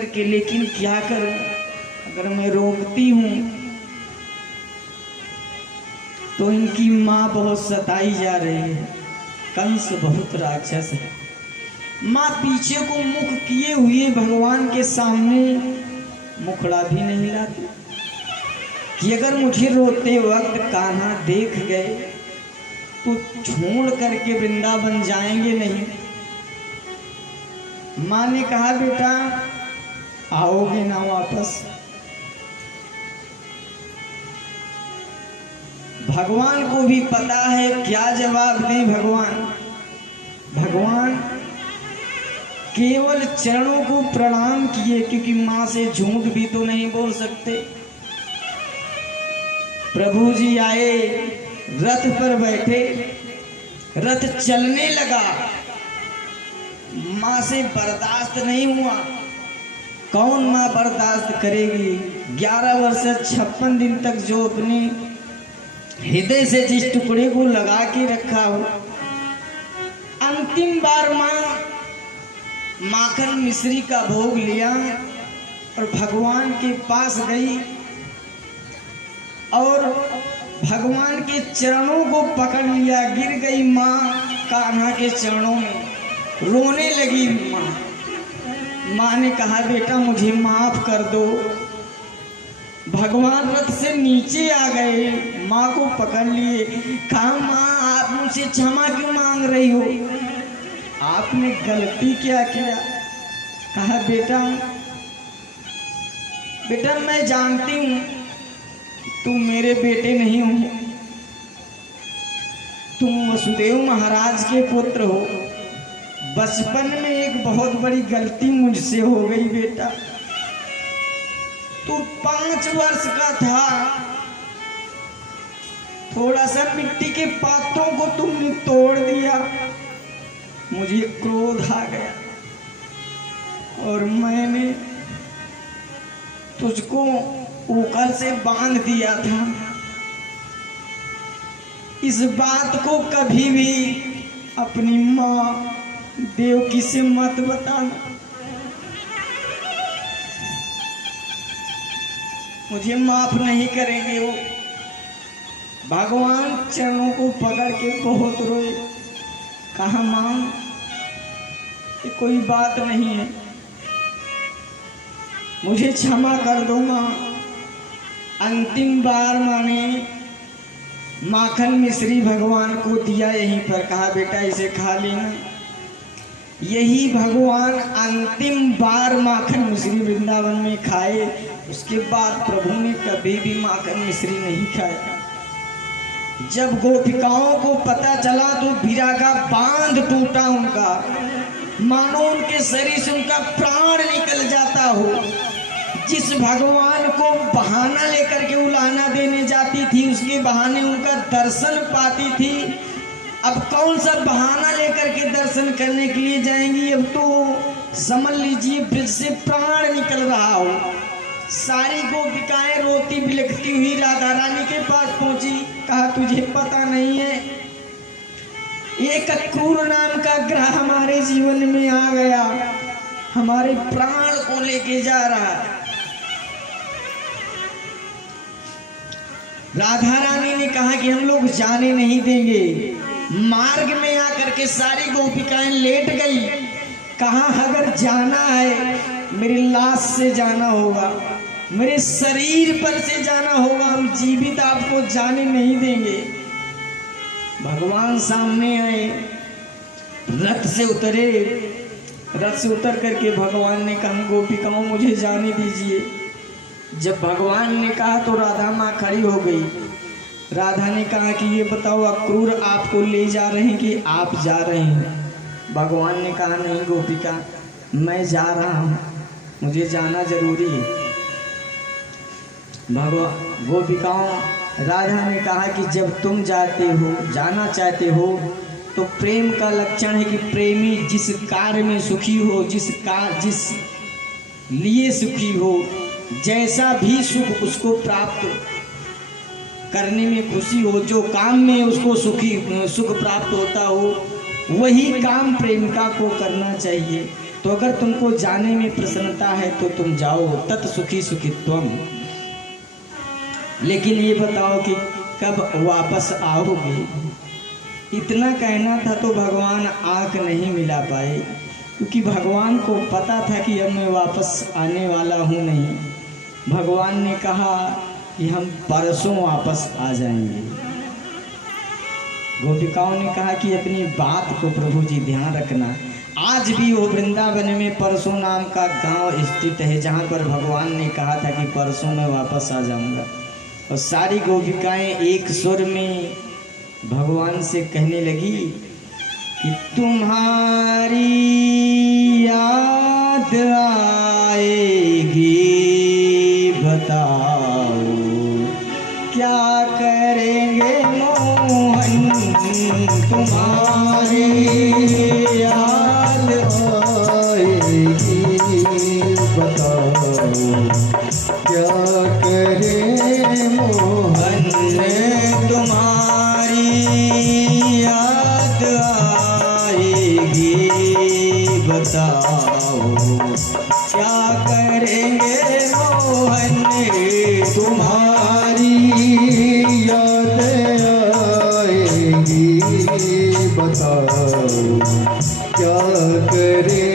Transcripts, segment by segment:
करके, लेकिन क्या करूं, अगर मैं रोकती हूं तो इनकी माँ बहुत सताई जा रही है। कंस बहुत राक्षस है। माँ पीछे को मुख किए हुए भगवान के सामने मुखड़ा भी नहीं लाती कि अगर मुझे रोते वक्त कान्हा देख गए तो छोड़ करके वृंदावन जाएंगे नहीं। माँ ने कहा बेटा आओगे ना वापस। भगवान को भी पता है क्या जवाब दें। भगवान केवल चरणों को प्रणाम किए, क्योंकि माँ से झूठ भी तो नहीं बोल सकते। प्रभु जी आए, रथ पर बैठे, रथ चलने लगा, माँ से बर्दाश्त नहीं हुआ। कौन माँ बर्दाश्त करेगी? 11 वर्ष 56 दिन तक जो अपने हृदय से जिस टुकड़े को लगा के रखा हो। अंतिम बार माँ माखन मिश्री का भोग लिया और भगवान के पास गई और भगवान के चरणों को पकड़ लिया। गिर गई माँ कान्हा के चरणों में, रोने लगी माँ। माँ ने कहा बेटा मुझे माफ कर दो। भगवान रथ से नीचे आ गए, माँ को पकड़ लिए। कहा माँ आप मुझसे क्षमा क्यों मांग रही हो? आपने गलती क्या किया? कहा बेटा मैं जानती हूँ तुम मेरे बेटे नहीं हो, तुम वसुदेव महाराज के पुत्र हो। बचपन में एक बहुत बड़ी गलती मुझसे हो गई बेटा। तू 5 वर्ष का था, थोड़ा सा मिट्टी के पात्रों को तुमने तोड़ दिया, मुझे क्रोध आ गया और मैंने तुझको ऊपर से बांध दिया था। इस बात को कभी भी अपनी माँ देवकी से मत बताना। मुझे माफ नहीं करेंगे वो। भगवान चरणों को पकड़ के बहुत रोए। कहा माँ ये कोई बात नहीं है, मुझे क्षमा कर दो माँ। अंतिम बार माँ ने माखन मिश्री भगवान को दिया यहीं पर। कहा बेटा इसे खा लेना। यही भगवान अंतिम बार माखन मिश्री वृंदावन में खाए। उसके बाद प्रभु ने कभी भी माखन मिश्री नहीं खाया। जब गोपिकाओं को पता चला तो विरागा बांध टूटा उनका, मानो उनके शरीर से उनका प्राण निकल जाता हो। जिस भगवान को बहाना लेकर के उलाहना देने जाती थी, उसके बहाने उनका दर्शन पाती थी। अब कौन सा बहाना लेकर के दर्शन करने के लिए जाएंगी? अब तो समझ लीजिए ब्रिज से प्राण निकल रहा हो। सारी गोपिकाएं रोती बिलखती हुई राधा रानी के पास पहुंची। कहा तुझे पता नहीं है, एक क्रूर नाम का ग्रह हमारे जीवन में आ गया, हमारे प्राण को लेके जा रहा है। राधा रानी ने कहा कि हम लोग जाने नहीं देंगे। मार्ग में आकर के सारी गोपिकाएं लेट गई। कहा अगर जाना है मेरी लाश से जाना होगा, मेरे शरीर पर से जाना होगा, हम जीवित आपको जाने नहीं देंगे। भगवान सामने आए, रथ से उतरे। रथ से उतर करके भगवान ने कहा गोपिकाओं मुझे जाने दीजिए। जब भगवान ने कहा तो राधा माँ खड़ी हो गई। राधा ने कहा कि ये बताओ अक्रूर आपको ले जा रहे हैं कि आप जा रहे हैं? भगवान ने कहा नहीं गोपिका मैं जा रहा हूँ, मुझे जाना जरूरी है। गोपिकाओं राधा ने कहा कि जब तुम जाते हो, जाना चाहते हो, तो प्रेम का लक्षण है कि प्रेमी जिस कार्य में सुखी हो, जिस लिए सुखी हो, जैसा भी सुख उसको प्राप्त करने में खुशी हो, जो काम में उसको सुख प्राप्त होता हो, वही काम प्रेमिका को करना चाहिए। तो अगर तुमको जाने में प्रसन्नता है तो तुम जाओ, तत् सुखी सुखित्वम। लेकिन ये बताओ कि कब वापस आओगे। इतना कहना था तो भगवान आंख नहीं मिला पाए, क्योंकि भगवान को पता था कि अब मैं वापस आने वाला हूँ नहीं। भगवान ने कहा कि हम परसों वापस आ जाएंगे। गोपिकाओं ने कहा कि अपनी बात को प्रभु जी ध्यान रखना। आज भी वो वृंदावन में परसों नाम का गांव स्थित है, जहाँ पर भगवान ने कहा था कि परसों मैं वापस आ जाऊंगा। और सारी गोपिकाएं एक सुर में भगवान से कहने लगी कि तुम्हारी याद आएगी, बताओ क्या करेंगे मोहन। तुम्हारी याद आएगी, बताओ क्या करें मोहन। तुम्हारी याद आएगी, बताओ क्या करेंगे मोहन। तुम्हारी याद आएगी, बताओ क्या करे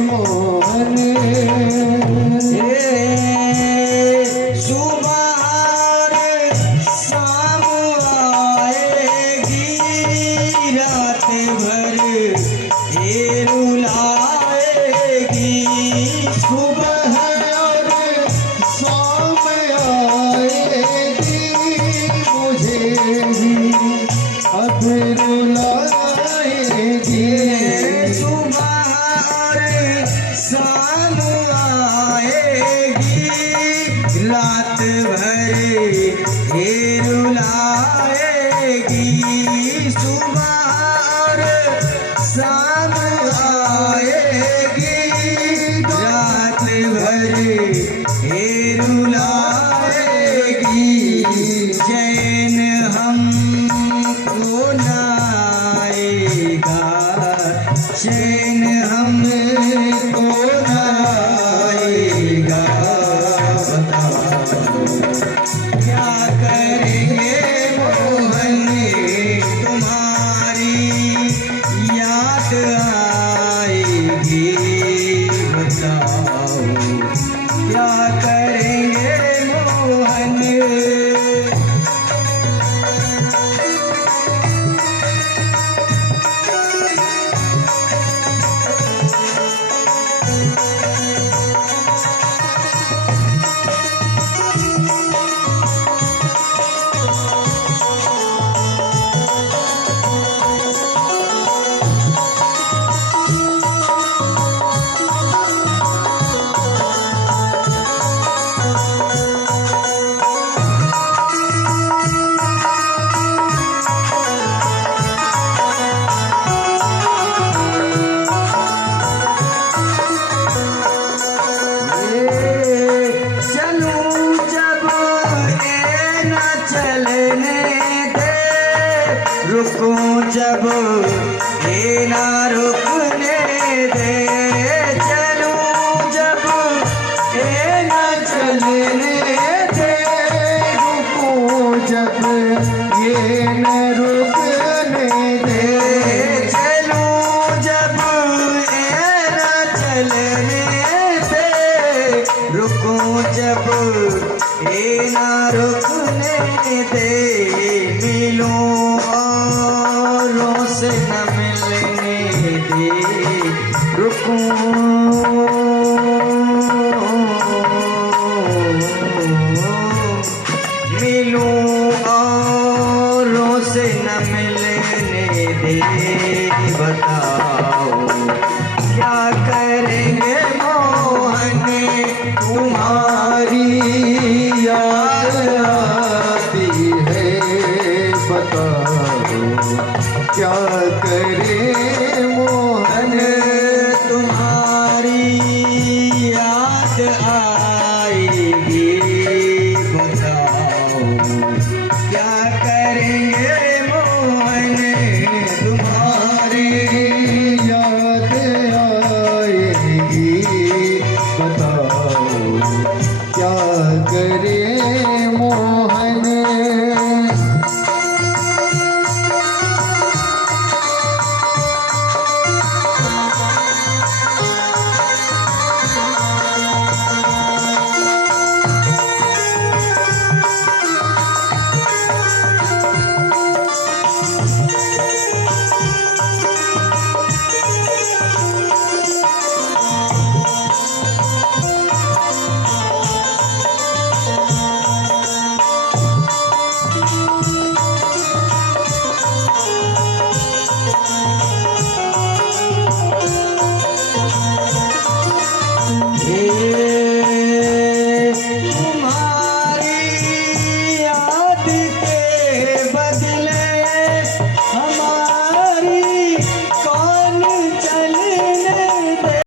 मोहन। रात भर ये रुलाएगी, सुबह और शाम आएगी। रात भर ये रुलाएगी, चैन हमको न आएगा, चैन हमको न आएगा। क्या करेंगे मोहन, तुम्हारी याद आएगी, बताओ क्या करेंगे मोहन। रुकूं जब ये ना रुकने दे, चलूं जब ये ना चलने दे। रुकूं जब ये न रुकने दे, चलूं जब ये ना चलने दे। रुकूं जब ये ना रुकने दे, मिलूं से न मिलने दे। रुकूं मिलूं औरों से न मिलने दे। बताओ क्या करेंगे मोहन, तुम्हारी याद आती है, बताओ क्या करे मोहन। तुम्हारी याद आएगी, बताओ क्या करेंगे मोहन। तुम्हारी याद आएगी, करें